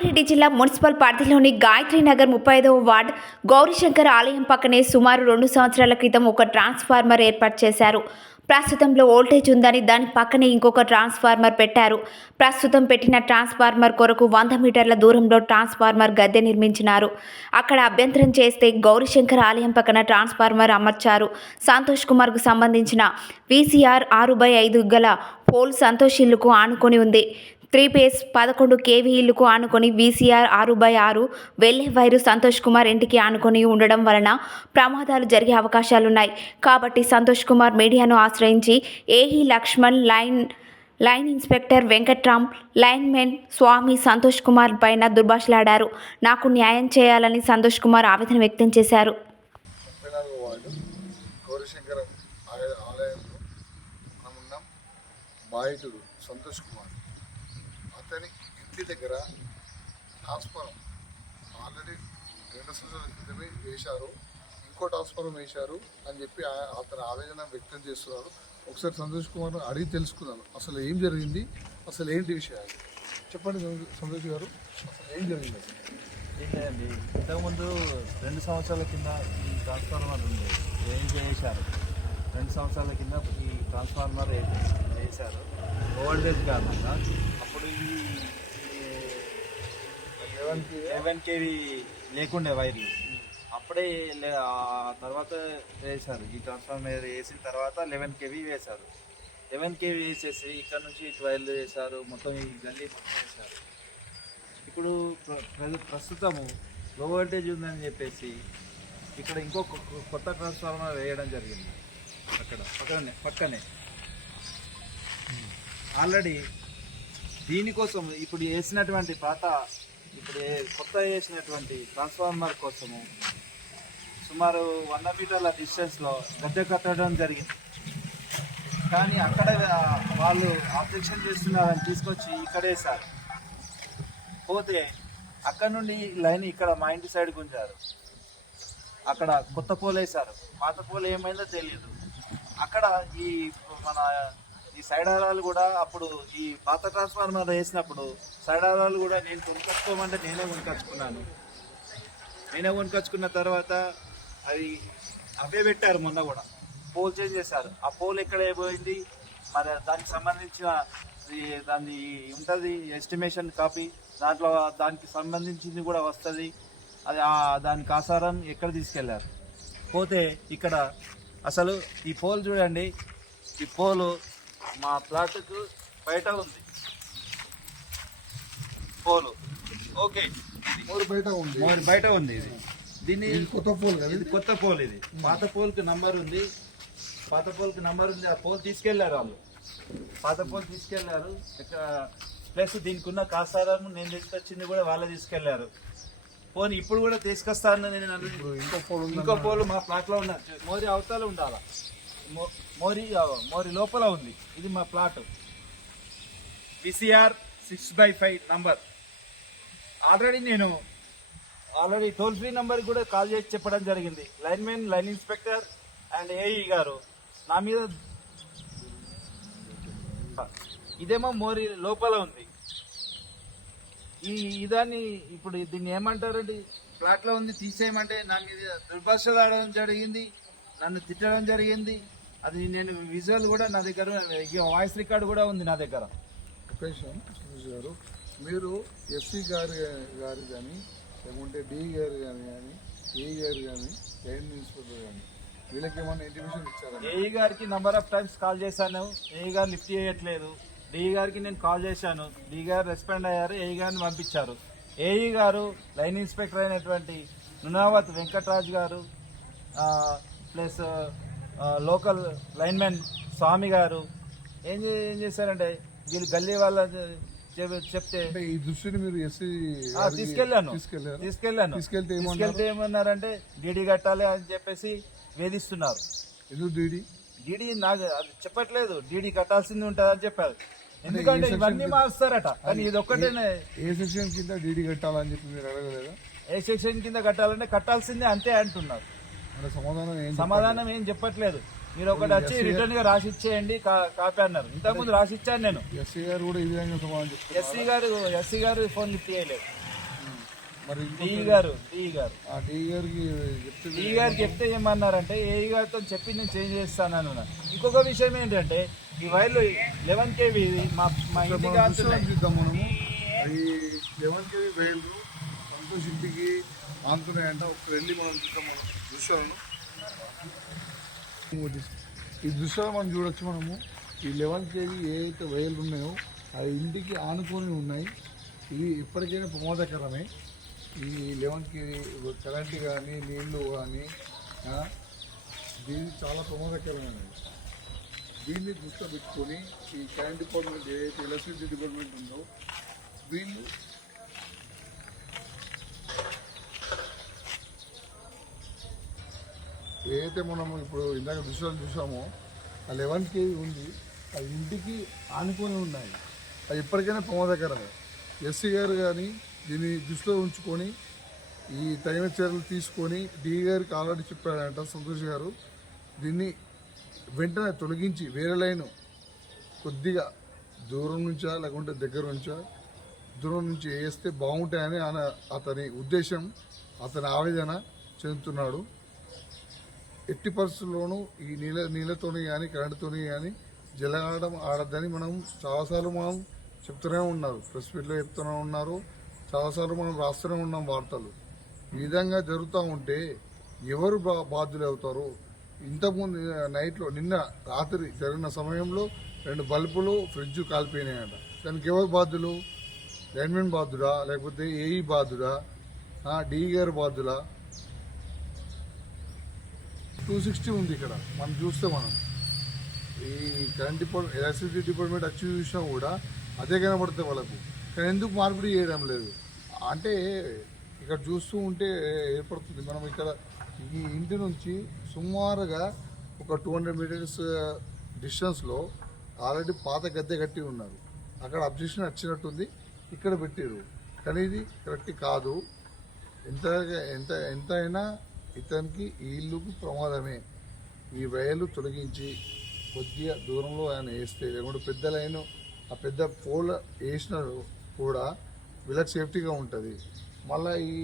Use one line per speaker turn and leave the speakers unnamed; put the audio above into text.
కామారెడ్డి జిల్లా మున్సిపల్ పరిధిలోని గాయత్రి నగర్ ముప్పై ఐదవ వార్డ్ గౌరీశంకర్ ఆలయం పక్కనే సుమారు రెండు సంవత్సరాల క్రితం ఒక ట్రాన్స్ఫార్మర్ ఏర్పాటు చేశారు. ప్రస్తుతంలో ఓల్టేజ్ ఉందని దాని పక్కనే ఇంకొక ట్రాన్స్ఫార్మర్ పెట్టారు. ప్రస్తుతం పెట్టిన ట్రాన్స్ఫార్మర్ కొరకు వంద మీటర్ల దూరంలో ట్రాన్స్ఫార్మర్ గద్దె నిర్మించినారు. అక్కడ అభ్యంతరం చేస్తే గౌరీశంకర్ ఆలయం పక్కన ట్రాన్స్ఫార్మర్ అమర్చారు. సంతోష్ కుమార్కు సంబంధించిన వీసీఆర్ ఆరు బై ఐదు గల పోల్ సంతోష్ ఇల్లుకు ఆనుకొని ఉంది. త్రీ పేస్ పదకొండు కేవీ ఇల్లుకు ఆనుకొని వీసీఆర్ ఆరు బై ఆరు వెల్లే వైరు సంతోష్ కుమార్ ఇంటికి ఆనుకొని ఉండడం వలన ప్రమాదాలు జరిగే అవకాశాలున్నాయి. కాబట్టి సంతోష్ కుమార్ మీడియాను ఆశ్రయించి ఏహి Lakshman line line inspector Venkatram lineman Swamy Santosh Kumar పైన దుర్భాషలాడారు. నాకు న్యాయం చేయాలని సంతోష్ కుమార్ ఆవేదన వ్యక్తం చేశారు.
బాధితుడు సంతోష్ కుమార్. అతని ఇంటి దగ్గర ట్రాన్స్ఫారం ఆల్రెడీ రెండు సంవత్సరాల క్రితమే వేశారు. ఇంకో ట్రాన్స్ఫారం వేశారు అని చెప్పి అతను ఆవేదన వ్యక్తం చేస్తున్నారు. ఒకసారి సంతోష్ కుమార్ అడిగి తెలుసుకున్నాను. అసలు ఏం జరిగింది? అసలు ఏంటి విషయాలు? చెప్పండి సంతోష్- సంతోష్ గారు. అసలు ఏం జరిగింది అసలు?
ఏం ఇంతకుముందు రెండు సంవత్సరాల కింద ఈ ట్రాన్స్ఫార్మర్ ఉంది. ఏం చేశారు? రెండు సంవత్సరాల కింద ఈ ట్రాన్స్ఫార్మర్ ఏ- వేశారు ఓల్డేజ్ కారణంగా అప్పుడు ఈ లెవెన్ కేవీ లేకుండే వైర్లు. అప్పుడే తర్వాత వేశారు. ఈ ట్రాన్స్ఫార్మర్ వేసిన తర్వాత లెవెన్ కేవీ వేశారు. లెవెన్ కేవీ వేసేసి ఇక్కడ నుంచి ఇటు వైర్లు వేశారు. మొత్తం ఈ గల్లీ మొత్తం వేశారు. ఇప్పుడు ప్ర- ప్ర- ప్రస్తుతము లో వోల్టేజ్ ఉందని చెప్పేసి ఇక్కడ ఇంకో కొత్త ట్రాన్స్ఫార్మర్ వేయడం జరిగింది. అక్కడ పక్కనే పక్కనే. ఆల్రెడీ దీనికోసం ఇప్పుడు వేసినటువంటి పాత ఇప్పుడు కొత్త వేసినటువంటి ట్రాన్స్ఫార్మర్ కోసము సుమారు వంద మీటర్ల డిస్టెన్స్లో గద్దె కట్టడం జరిగింది. కానీ అక్కడ వాళ్ళు ఆబ్జెక్షన్ చేస్తున్నారని తీసుకొచ్చి ఇక్కడే వేశారు. పోతే అక్కడ నుండి లైన్ ఇక్కడ మా ఇంటి సైడ్ గుంజారు అక్కడ కొత్త పోల్ వేశారు పాత పోలు ఏమైందో తెలియదు అక్కడ ఈ మన ఈ సైడ్ ఆరాలు కూడా అప్పుడు ఈ పాత ట్రాన్స్ఫార్మర్ వేసినప్పుడు సైడ్ ఆరాలు కూడా నేను కొనుకొచ్చుకోమంటే నేనే కొనుకొచ్చుకున్నాను నేనే కొనుకొచ్చుకున్న తర్వాత అది అవే పెట్టారు మొన్న కూడా. పోల్ చేంజ్ చేశారు. ఆ పోల్ ఎక్కడ అయిపోయింది? మరి దానికి సంబంధించిన దాన్ని ఉంటుంది ఎస్టిమేషన్ కాపీ దాంట్లో దానికి సంబంధించింది కూడా వస్తుంది. అది దాని దానికి ఆసారం ఎక్కడ తీసుకెళ్ళారు? పోతే ఇక్కడ అసలు ఈ పోల్ చూడండి. ఈ పోలు మా ప్లాట్కు బయట ఉంది. పోలు. ఓకే.
బయట ఉంది.
మోరి బయట ఉంది ఇది. దీన్ని
కొత్త పోల్
ఇది కొత్త పోల్ ఇది. పాత పోల్కి నంబర్ ఉంది. పాత పోల్కి నంబర్ ఉంది. ఆ పోల్ తీసుకెళ్ళారు వాళ్ళు. పాత పోల్ తీసుకెళ్ళారు. ఇక ప్లస్ దీనికి ఉన్న కాసారం నేను తీసుకొచ్చింది కూడా వాళ్ళే తీసుకెళ్ళారు. పోనీ ఇప్పుడు కూడా తీసుకొస్తాను నేను
ఇంకో పోల్
ఇంకో పోలు మా ప్లాట్లో ఉన్న. మోరి అవతల ఉండాలా? మోరి మోరి లోపల ఉంది. ఇది మా plot VCR six by five number already నేను ఆల్రెడీ టోల్ ఫ్రీ నంబర్ కూడా కాల్ చేసి చెప్పడం జరిగింది. Lineman line inspector and AE గారు నా మీద ఇదేమో మోరి లోపల ఉంది. ఈ ఇదాన్ని ఇప్పుడు దీన్ని ఏమంటారండి ప్లాట్లో ఉంది తీసేయమంటే నా మీద దుర్భాషలు ఆడడం జరిగింది నన్ను తిట్టడం జరిగింది. అది నేను విజువల్ కూడా నా దగ్గర వాయిస్ రికార్డ్ కూడా ఉంది నా దగ్గర.
ఒక గారు మీరు ఎస్సీ గారు గారు కానీ లేకుంటే డి గారు కానీ కానీ ఏ గారు కానీ లైన్ ఇన్స్పెక్టర్ కానీ వీళ్ళకి ఏమన్నా ఇంటిమేషన్ ఇచ్చారా?
ఏఈ గారికి నంబర్ ఆఫ్ టైమ్స్ కాల్ చేశాను ఏఈ గారు లిఫ్ట్ చేయట్లేదు డిఈ గారికి నేను కాల్ చేశాను డి గారు రెస్పాండ్ అయ్యారు ఏఈ గారిని పంపించారు. ఏఈ గారు లైన్ ఇన్స్పెక్టర్ అయినటువంటి నునావత్ వెంకట్రాజ్ గారు ప్లస్ లోకల్ లైన్మెన్ స్వామి గారు ఏం ఏం చేశారంటే వీళ్ళు గల్లీ వాళ్ళ చెప్- చెప్తే
ఈ దృష్టిని మీరు ఎస్సీ
తీసుకెళ్ళాను. తీసుకెళ్ళాను.
తీసుకెళ్తే ఏమన్నారు?
తీసుకెళ్తే ఏమన్నారంటే డీడీ కట్టాలి అని చెప్పేసి వేధిస్తున్నారు.
ఎందుకు డీడీ?
డీడీ నాకు అది చెప్పట్లేదు. డీడీ కట్టాల్సింది ఉంటుంది అని చెప్పారు ఎందుకంటే ఇవన్నీ మారుస్తారట. కానీ ఇది ఒక్కటేనే
ఏ సెక్షన్ కింద డీడీ కట్టాలని చెప్పి మీరు అడగలేదా?
ఏ సెక్షన్ కింద కట్టాలంటే కట్టాల్సిందే అంతే అంటున్నారు.
అంటే సమాధానం ఏం
చెప్పట్లేదు. మీరు ఒకటి వచ్చి రిటర్న్గా రాసి ఇచ్చేయండి కాపీ అన్నారు. ఇంతకుముందు రాసి ఇచ్చాను నేను.
ఎస్సీ గారు కూడా ఈ విధంగా సమాధానం
ఎస్సీ గారు ఎస్సీ గారు ఫోన్ లిఫ్ట్ చేయలేదు.
మరి
డి గారు డి గారు.
ఆ డి గారికి చెప్తే
డి గారు చెప్తే ఏమన్నారంటే ఏ గారితో చెప్పి నేను చేంజ్ చేస్తానని ఉన్నారు ఇంకొక విషయం ఏంటంటే ఈ వైర్లు లెవెన్ కేవి మా మా ఇంటికి
లెవెన్ కేవీ వేలు శిల్పికి ఇంటికి ఒక ఒకసారి వెళ్ళి మనం చూద్దాం మనం దృశ్యాలను. ఈ దృశ్యాలు మనం చూడొచ్చు మనము. ఈ లెవెన్ కేజీ ఏ అయితే వేలు ఉన్నాయో అవి ఇంటికి ఆనుకొని ఉన్నాయి. ఇవి ఇప్పటికైనా ప్రమాదకరమే. ఈ లెవెన్ కేజీ కరెంట్ కానీ నీళ్ళు కానీ దీన్ని చాలా ప్రమాదకరమైనది దీన్ని దృష్టిలో పెట్టుకొని ఈ కరెంట్ డిపార్ట్మెంట్ ఏదైతే ఎలక్ట్రిసిటీ డిపార్ట్మెంట్ ఉందో వీళ్ళు ఏదైతే మనం ఇప్పుడు ఇందాక దృశ్యాలు చూసామో ఆ లెవెన్ కేజీ ఉంది. అది ఇంటికి ఆనుకొని ఉన్నాయి. అది ఎప్పటికైనా ప్రమాదకరమే. ఎస్సీ గారు కానీ దీన్ని దృష్టిలో ఉంచుకొని ఈ తగిన చర్యలు తీసుకొని డి గారికి ఆల్రెడీ చెప్పాడంట సంతోష్ గారు దీన్ని వెంటనే తొలగించి వేరే లైన్ కొద్దిగా దూరం నుంచా లేకుంటే దగ్గర నుంచా దూరం నుంచి వేస్తే బాగుంటాయని ఆయన అతని ఉద్దేశం అతని ఆవేదన చెందుతున్నాడు. ఎట్టి పరిస్థితుల్లోనూ ఈ నీళ్ళ నీళ్ళతోని కానీ కరెంటుతోని కానీ జలగాడడం ఆడద్దని మనం చాలాసార్లు మనం చెప్తూనే ఉన్నారు ప్రెస్ మీట్లో చెప్తూనే ఉన్నారు. చాలాసార్లు మనం రాస్తూనే ఉన్నాం వార్తలు. ఈ విధంగా జరుగుతూ ఉంటే ఎవరు బా- బాధ్యులు అవుతారు ఇంతకుముందు నైట్లో నిన్న రాత్రి జరిగిన సమయంలో రెండు బల్బులు ఫ్రిడ్జ్ కాలిపోయినాయట. దానికి ఎవరు బాధ్యులు? లైన్మెన్ బాధ్యుడా? లేకపోతే ఏఈ బాధ్యుడా? డీ డి గారు బాధ్యులా? టూ సిక్స్టీ ఉంది ఇక్కడ. మనం చూస్తే మనం. ఈ కరెంట్ డిపార్ట్మెంట్ ఎలక్ట్రిసిటీ డిపార్ట్మెంట్ వచ్చి చూసినా కూడా అదే కనబడుతుంది వాళ్ళకు. కానీ ఎందుకు మార్పిడి చేయడం లేదు? అంటే ఇక్కడ చూస్తూ ఉంటే ఏర్పడుతుంది. మనం ఇక్కడ ఈ ఇంటి నుంచి సుమారుగా ఒక టూ హండ్రెడ్ మీటర్స్ డిస్టెన్స్లో ఆల్రెడీ పాత గద్దె కట్టి ఉన్నారు. అక్కడ అబ్జెక్షన్ వచ్చినట్టుంది. ఇక్కడ పెట్టారు కానీ ఇది కరెక్ట్ కాదు. ఎంత ఎంత ఎంత అయినా ఇతనికి ఈ ఇల్లుకు ప్రమాదమే. ఈ వైర్లు తొలగించి కొద్దిగా దూరంలో ఆయన వేస్తే లేకుంటే పెద్ద లైన్ ఆ పెద్ద పోల్ వేసిన కూడా వీళ్ళకి సేఫ్టీగా ఉంటుంది. మళ్ళీ ఈ